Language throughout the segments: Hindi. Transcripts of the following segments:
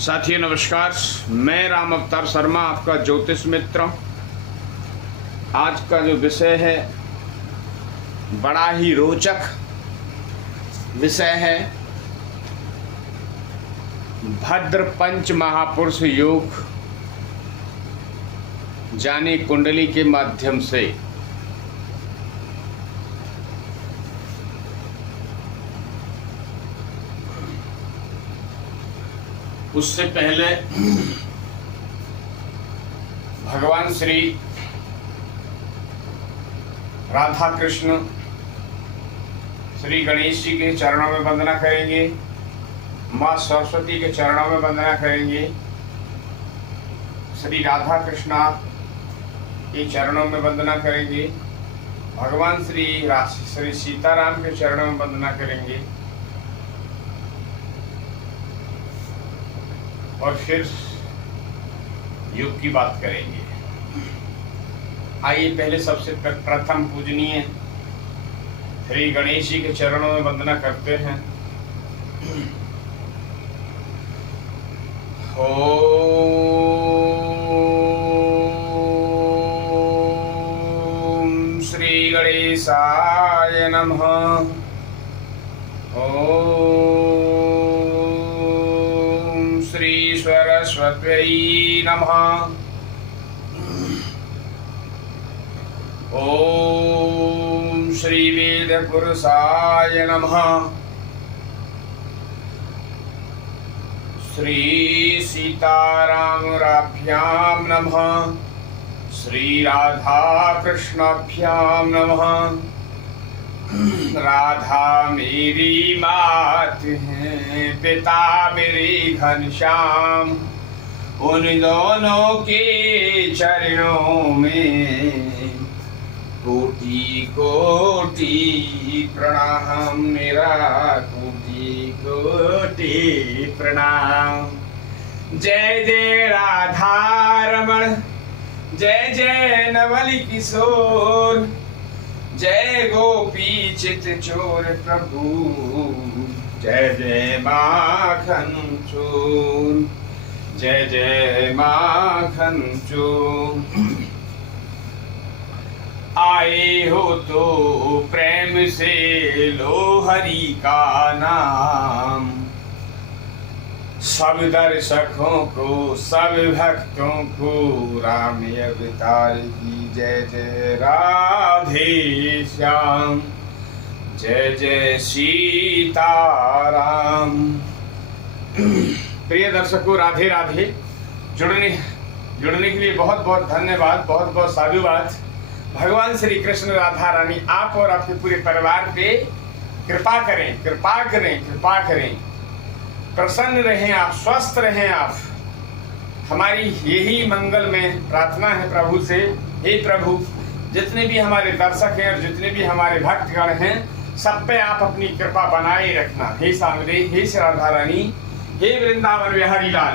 साथियों नमस्कार, मैं राम अवतार शर्मा आपका ज्योतिष मित्र। आज का जो विषय है बड़ा ही रोचक विषय है। भद्र पंच महापुरुष योग जाने कुंडली के माध्यम से। उससे पहले भगवान श्री राधा कृष्ण श्री गणेश जी के चरणों में वंदना करेंगे, माँ सरस्वती के चरणों में वंदना करेंगे, श्री राधा कृष्णा के चरणों में वंदना करेंगे, भगवान श्री सीताराम के चरणों में वंदना करेंगे और फिर योग की बात करेंगे। आइए पहले सबसे प्रथम पूजनीय श्री गणेश जी के चरणों में वंदना करते हैं। ओम श्री गणेशाय नमः। ओम श्री सरस्वत्यै नमः। ओम श्री वेद पुरुषाय नमः। श्री सीतारामराभ्यां नमः। श्री राधा कृष्णाभ्यां नमः। राधा मेरी मात है, पिता मेरे घनश्याम, उन दोनों के चरणों में कोटि कोटि प्रणाम, मेरा कोटि कोटि प्रणाम। जय जय राधा रमण, जय जय नवल किशोर, जय गोपी चित चोर प्रभु, जय जय माखन चोर, जय जय माखन चोर। आए हो तो प्रेम से लो हरि का नाम, सब दर्शकों को सब भक्तों को राम अवतार की जय जय। राधे श्याम, जय जय सीताराम। प्रिय दर्शकों, राधे राधे। जुड़ने के लिए बहुत बहुत धन्यवाद, बहुत बहुत साधुवाद। भगवान श्री कृष्ण राधा रानी आप और आपके पूरे परिवार पे कृपा करें, कृपा करें, कृपा करें। प्रसन्न रहें आप, स्वस्थ रहें आप। हमारी यही मंगल में प्रार्थना है प्रभु से। हे प्रभु, जितने भी हमारे दर्शक हैं और जितने भी हमारे भक्तगण हैं, सब पे आप अपनी कृपा बनाए रखना। हे सांवरे, हे राधा रानी, हे वृंदावन बिहारी लाल,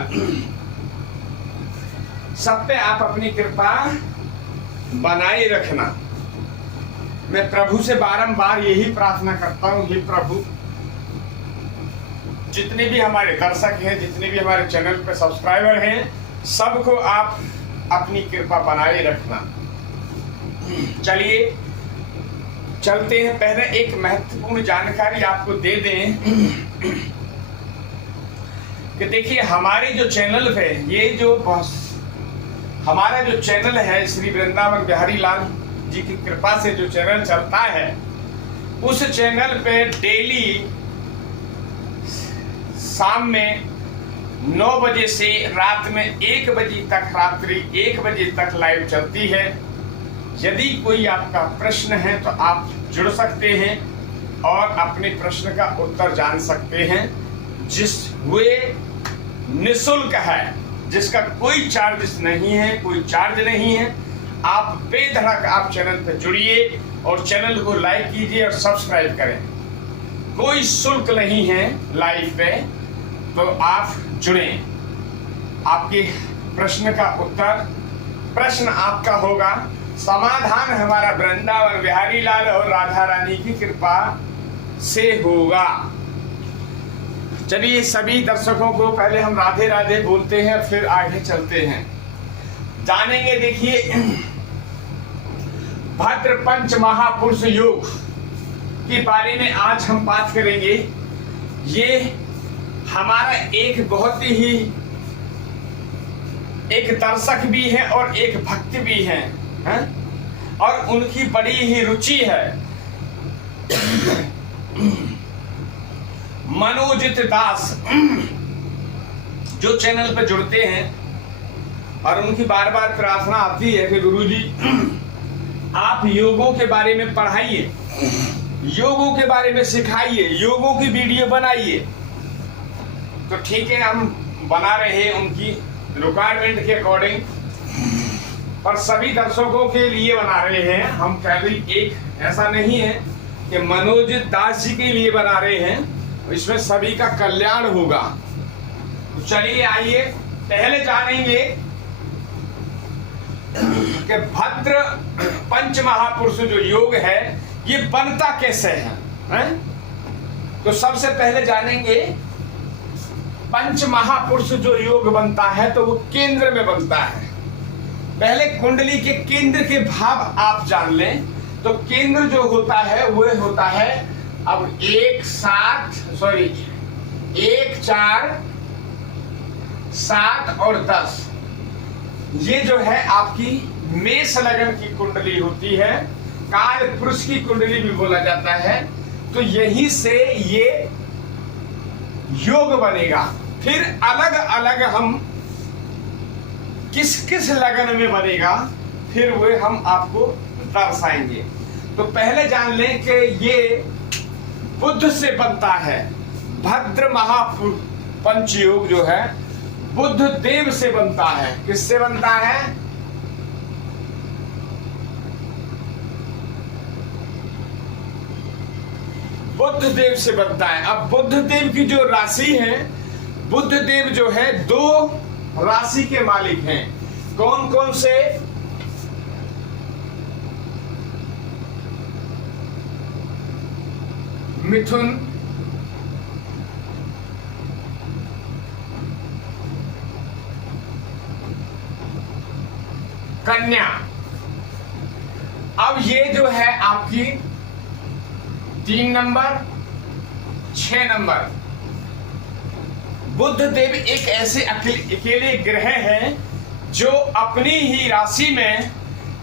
सब पे आप अपनी कृपा बनाए रखना। मैं प्रभु से बारंबार यही प्रार्थना करता हूँ, हे प्रभु, जितने भी हमारे दर्शक हैं, जितने भी हमारे चैनल पे सब्सक्राइबर हैं, सबको आप अपनी कृपा बनाए रखना। चलिए चलते हैं। पहले एक महत्वपूर्ण जानकारी आपको दे दें कि देखिए, हमारे जो चैनल पे हमारा जो चैनल है श्री वृंदावन बिहारी लाल जी की कृपा से जो चैनल चलता है, उस चैनल पे डेली शाम में 9 बजे से रात में 1 बजे तक, रात्रि 1 बजे तक लाइव चलती है। यदि कोई आपका प्रश्न है तो आप जुड़ सकते हैं और अपने प्रश्न का उत्तर जान सकते हैं, निःशुल्क है, जिसका कोई चार्ज नहीं है, कोई चार्ज नहीं है। आप बेधड़क आप चैनल पे जुड़िए और चैनल को लाइक कीजिए और सब्सक्राइब करें। कोई शुल्क नहीं है लाइव पे, तो आप जुड़ें। आपके प्रश्न का उत्तर, प्रश्न आपका होगा, समाधान हमारा वृंदावन बिहारी लाल और राधा रानी की कृपा से होगा। चलिए सभी दर्शकों को पहले हम राधे राधे बोलते हैं, फिर आगे चलते हैं, जानेंगे। देखिए, भद्र पंच महापुरुष योग के बारे में आज हम बात करेंगे। ये हमारा एक बहुत ही एक दर्शक भी है और एक भक्त भी है, और उनकी बड़ी ही रुचि है। मनोजित दास जो चैनल पर जुड़ते हैं और उनकी बार बार प्रार्थना आती है कि गुरुजी आप योगों के बारे में पढ़ाइए, योगों के बारे में सिखाइए, योगों की वीडियो बनाइए। तो ठीक है, हम बना रहे हैं उनकी रिक्वायरमेंट के अकॉर्डिंग, पर सभी दर्शकों के लिए बना रहे हैं हम। केवल एक ऐसा नहीं है कि मनोजित दास जी के लिए बना रहे हैं, इसमें सभी का कल्याण होगा। तो चलिए आइए पहले जानेंगे कि भद्र पंच महापुरुष जो योग है ये बनता कैसे है? तो सबसे पहले जानेंगे पंच महापुरुष जो योग बनता है तो वो केंद्र में बनता है। पहले कुंडली के केंद्र के भाव आप जान लें। तो केंद्र जो होता है वो होता है, अब 1 4 7 और 10, ये जो है आपकी मेष लगन की कुंडली होती है, काल पुरुष की कुंडली भी बोला जाता है। तो यहीं से ये योग बनेगा। फिर अलग अलग हम किस किस लगन में बनेगा फिर वे हम आपको दर्शाएंगे। तो पहले जान लें कि ये बुध से बनता है। भद्र पंच योग जो है बुध देव से बनता है। किससे बनता है? बुध देव से बनता है। अब बुध देव की जो राशि है, बुध देव जो है 2 राशि के मालिक हैं। कौन कौन से? मिथुन, कन्या। अब ये जो है आपकी 3 नंबर 6 नंबर। बुध देव एक ऐसे अकेले ग्रह हैं जो अपनी ही राशि में,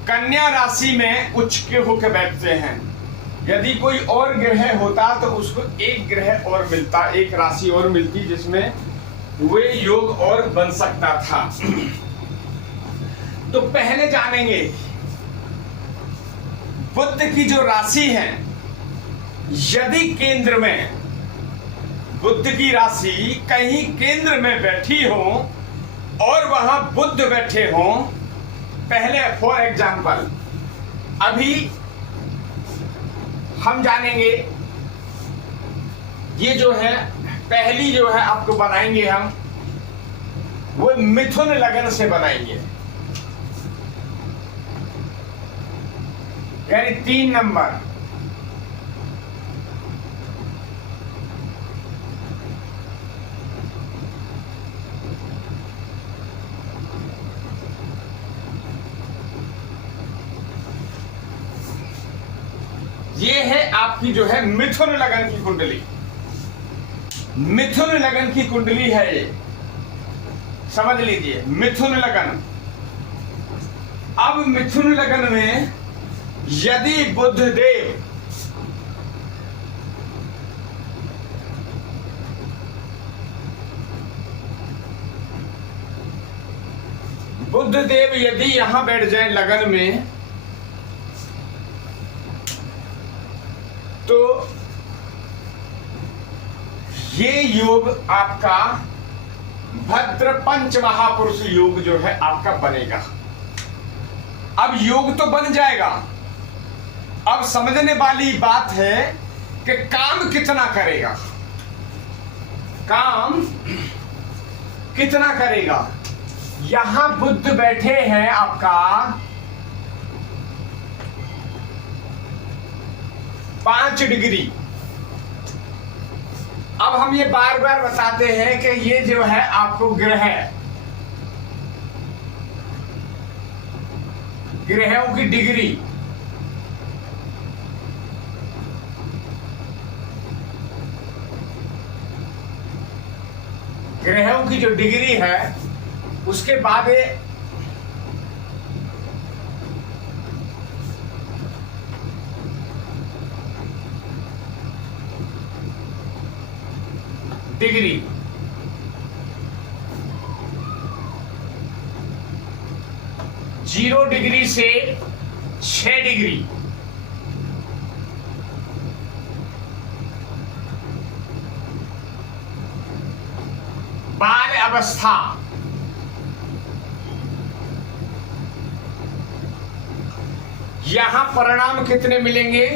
कन्या राशि में उच्च के होकर बैठते हैं। यदि कोई और ग्रह होता तो उसको एक ग्रह और मिलता, एक राशि और मिलती जिसमें वे योग और बन सकता था। तो पहले जानेंगे बुध की जो राशि है, यदि केंद्र में बुध की राशि कहीं केंद्र में बैठी हो और वहां बुध बैठे हो, पहले फॉर एग्जाम्पल अभी हम जानेंगे, ये जो है पहली जो है आपको बनाएंगे हम, वो मिथुन लगन से बनाएंगे, यानी 3 नंबर। ये है आपकी जो है मिथुन लगन की कुंडली। मिथुन लगन की कुंडली है ये, समझ लीजिए मिथुन लगन। अब मिथुन लगन में यदि बुध देव यदि यहां बैठ जाए लगन में, तो ये योग आपका भद्र पंच महापुरुष योग जो है आपका बनेगा। अब योग तो बन जाएगा, अब समझने वाली बात है कि काम कितना करेगा, काम कितना करेगा। यहां बुध बैठे हैं आपका 5 डिग्री, अब हम ये बार बार बताते हैं कि ये जो है आपको ग्रहों की डिग्री, ग्रहों की जो डिग्री है उसके बाद डिग्री, 0 डिग्री से 6 डिग्री, बाल अवस्था, यहां परिणाम कितने मिलेंगे?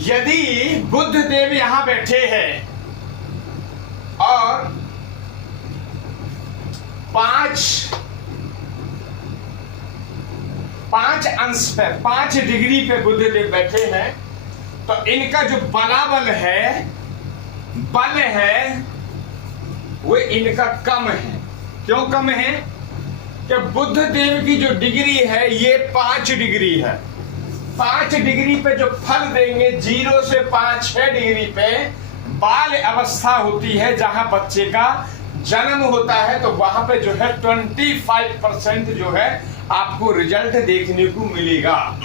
यदि बुद्ध देव यहां बैठे हैं और 5 अंश पे 5 डिग्री पे बुद्ध देव बैठे हैं, तो इनका जो बलाबल है, बल है, वो इनका कम है। क्यों कम है? कि बुद्ध देव की जो डिग्री है ये 5 डिग्री है। 5 डिग्री पे जो फल देंगे, 0 से 5 6 डिग्री पे बाल अवस्था होती है, जहां बच्चे का जन्म होता है, तो वहां पे जो है 25% जो है आपको रिजल्ट देखने को मिलेगा।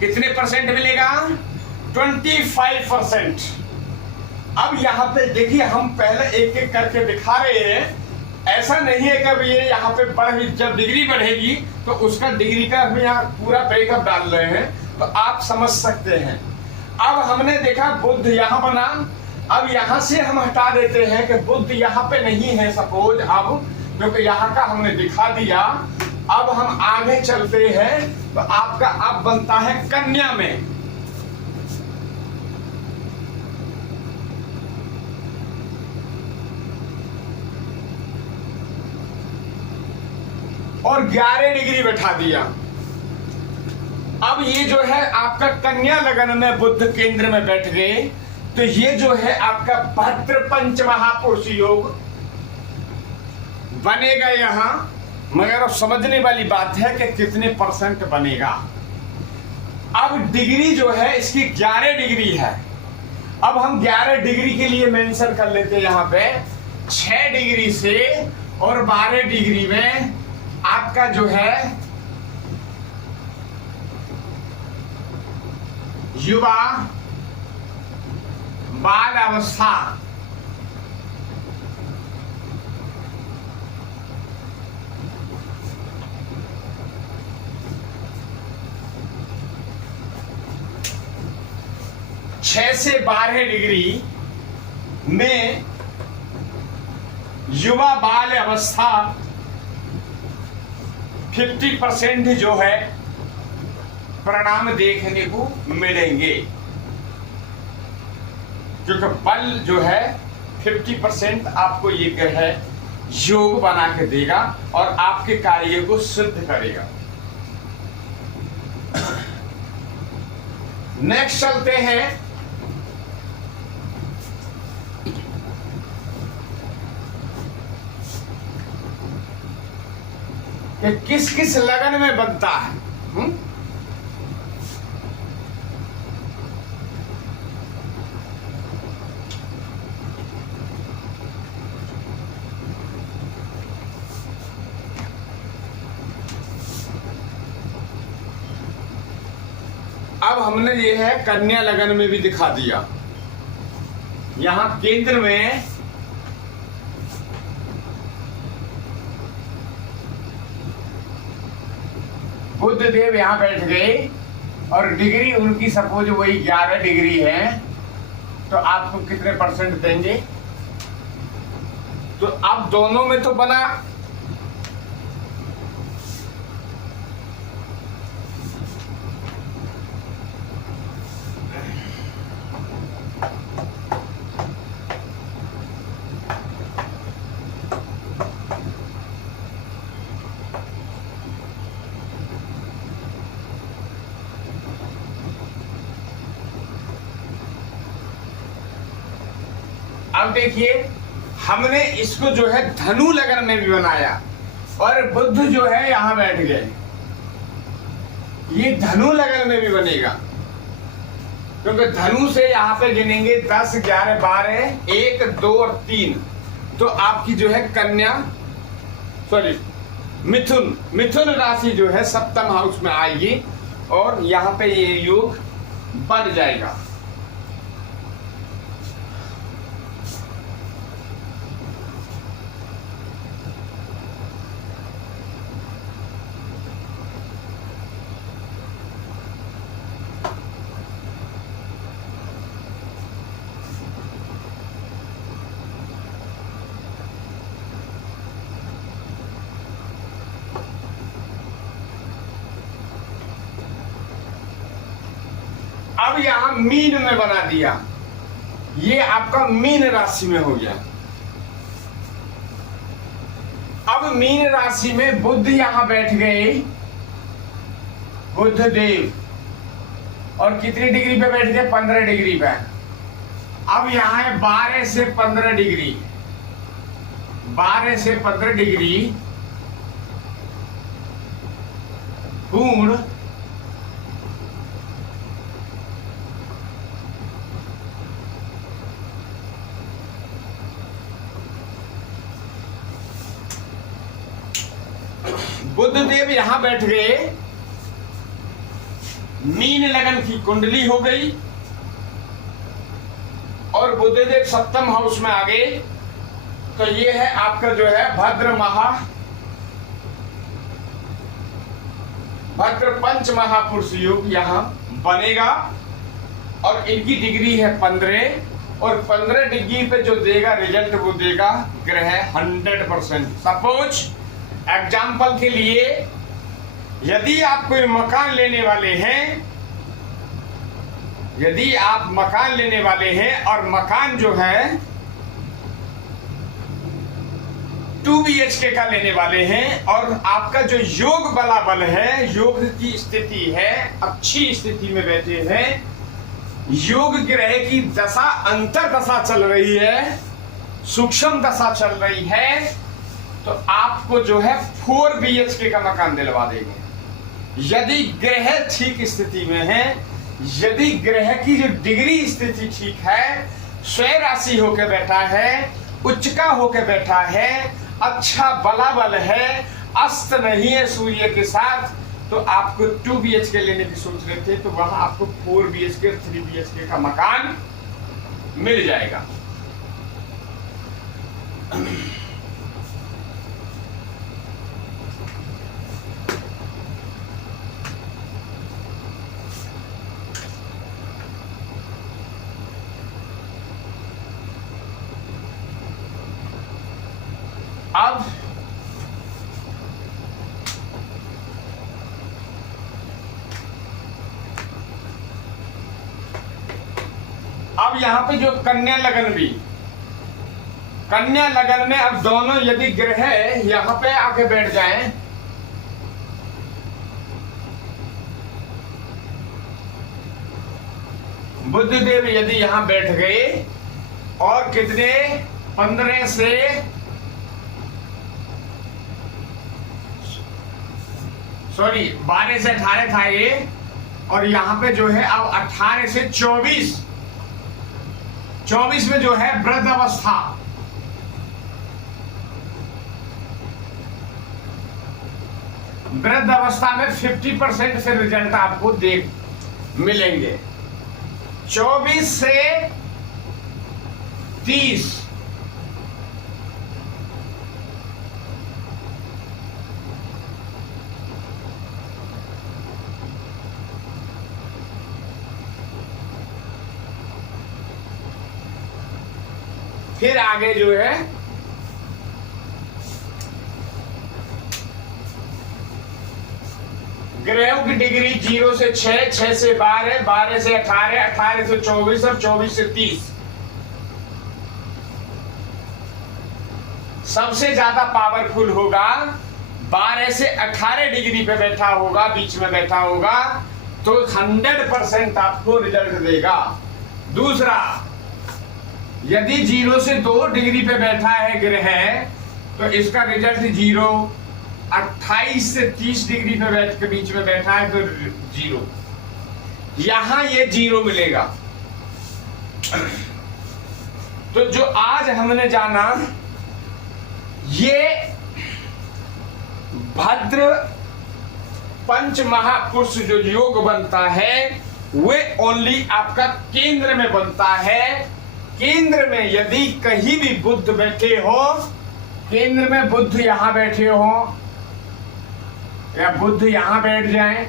कितने परसेंट मिलेगा? 25%। अब यहाँ पे देखिए, हम पहले एक एक करके दिखा रहे हैं। ऐसा नहीं है कि ये यहाँ पे जब डिग्री बढ़ेगी तो उसका डिग्री का हम यहाँ पूरा ब्रेकअप डाल रहे हैं, तो आप समझ सकते हैं। अब हमने देखा बुद्ध यहाँ बना, अब यहाँ से हम हटा देते हैं कि बुद्ध यहाँ पे नहीं है सपोज, अब क्योंकि यहाँ का हमने दिखा दिया। अब हम आगे चलते हैं, तो आपका अब बनता है कन्या में। और 11 डिग्री बैठा दिया। अब ये जो है आपका कन्या लगन में बुद्ध केंद्र में बैठ गए, तो ये जो है आपका भद्र पंच महापुरुष योग बनेगा यहां। मगर अब समझने वाली बात है कि कितने परसेंट बनेगा। अब डिग्री जो है इसकी 11 डिग्री है। अब हम 11 डिग्री के लिए मेंशन कर लेते हैं यहाँ पे 6 डिग्री से और 12 डिग्री में आपका जो है युवा बाल अवस्था, छह से 12 डिग्री में युवा बाल अवस्था 50% जो है परिणाम देखने को मिलेंगे, क्योंकि बल जो है 50% आपको ये है योग बना के देगा और आपके कार्य को सिद्ध करेगा। नेक्स्ट चलते हैं कि किस किस लगन में बनता है। अब हमने ये है कन्या लगन में भी दिखा दिया। यहां केंद्र में बुद्ध देव यहां बैठ गए और डिग्री उनकी सपोज वही 11 डिग्री है, तो आपको कितने परसेंट देंगे? तो अब दोनों में तो बना अब देखिए हमने इसको जो है धनु लगन में भी बनाया और बुध जो है यहां बैठ गए, ये धनु लगन में भी बनेगा क्योंकि धनु से यहां पे गिनेंगे 10, 11, 12, 1, 2 और 3, तो आपकी जो है कन्या सॉरी मिथुन राशि जो है सप्तम हाउस में आएगी और यहां पे ये योग बन जाएगा। अब यहां मीन में बना दिया, ये आपका मीन राशि में हो गया। अब मीन राशि में बुध यहां बैठ गए, बुध देव, और कितनी डिग्री पे बैठ गए? 15 डिग्री पे। अब यहां है 12 से 15 डिग्री, 12 से 15 डिग्री पूर्ण बुध देव यहां बैठ गए, मीन लगन की कुंडली हो गई और बुध देव सप्तम हाउस में आ गए, तो ये है आपका जो है भद्र पंच महापुरुष योग यहां बनेगा और इनकी डिग्री है 15 और 15 डिग्री पे जो देगा रिजल्ट वो देगा ग्रह 100%। सपोज एग्जाम्पल के लिए यदि आप कोई मकान लेने वाले हैं, यदि आप मकान लेने वाले हैं और मकान जो है 2 BHK का लेने वाले हैं और आपका जो योग बलाबल है, योग की स्थिति है, अच्छी स्थिति में बैठे हैं, योग ग्रह की दशा अंतर दशा चल रही है, सूक्ष्म दशा चल रही है, तो आपको जो है 4 BHK का मकान दिलवा देंगे। यदि ग्रह ठीक स्थिति में है, यदि ग्रह की जो डिग्री स्थिति ठीक है, स्वयं राशि होकर बैठा है, उच्चका होकर बैठा है, अच्छा बलाबल है, अस्त नहीं है सूर्य के साथ, तो आपको 2 BHK लेने की सोच रहे थे तो वहां आपको 4 BHK 3 BHK का मकान मिल जाएगा। अब यहां पे जो कन्या लगन में अब दोनों यदि ग्रह यहां पे आके बैठ जाएं, बुध देव यदि यहां बैठ गए और कितने 15 से सॉरी 12 से 18 था ये, और यहां पे जो है अब 18 से 24 में जो है वृद्ध अवस्था, वृद्ध अवस्था में 50% से रिजल्ट आपको मिलेंगे। 24 से 30 फिर आगे जो है ग्रहों की डिग्री 0 से 6, 6 से 12, 12 से 18, 18 से 24 और 24 से 30। सबसे ज्यादा पावरफुल होगा 12 से 18 डिग्री पे बैठा होगा, बीच में बैठा होगा, तो 100% आपको रिजल्ट देगा। दूसरा यदि 0 से 2 डिग्री पे बैठा है ग्रह तो इसका रिजल्ट 0, 28 से 30 डिग्री पे बैठ के बीच में बैठा है तो 0, यहां ये 0 मिलेगा। तो जो आज हमने जाना, ये भद्र पंच महापुरुष जो योग बनता है वे ओनली आपका केंद्र में बनता है। केंद्र में यदि कहीं भी बुध बैठे हो, केंद्र में बुध यहां बैठे हो, या बुध यहां बैठ जाएं,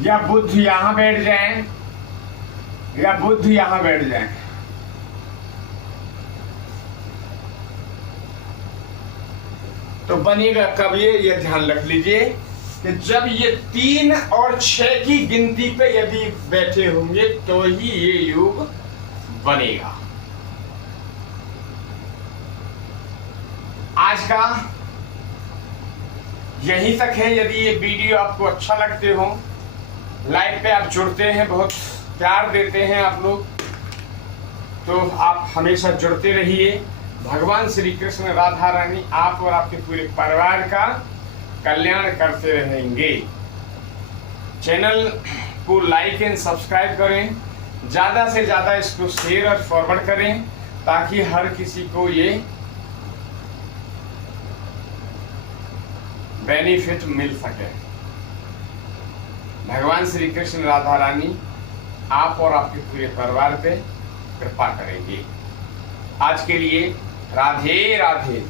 या बुध यहां बैठ जाएं, या बुध यहां बैठ जाएं, तो बनेगा कब ये ध्यान रख लीजिए कि जब ये 3 और 6 की गिनती पे यदि बैठे होंगे तो ही ये योग बनेगा। आज का यहीं तक है। यदि ये वीडियो आपको अच्छा लगते हो, लाइव पे आप जुड़ते हैं, बहुत प्यार देते हैं आप लोग, तो आप हमेशा जुड़ते रहिए। भगवान श्री कृष्ण राधा रानी आप और आपके पूरे परिवार का कल्याण करते रहेंगे। चैनल को लाइक एंड सब्सक्राइब करें, ज़्यादा से ज़्यादा इसको शेयर और फॉरवर्ड करें ताकि हर किसी को ये बेनिफिट मिल सके। भगवान श्री कृष्ण राधा रानी आप और आपके पूरे परिवार पे कृपा करेंगे। आज के लिए राधे राधे।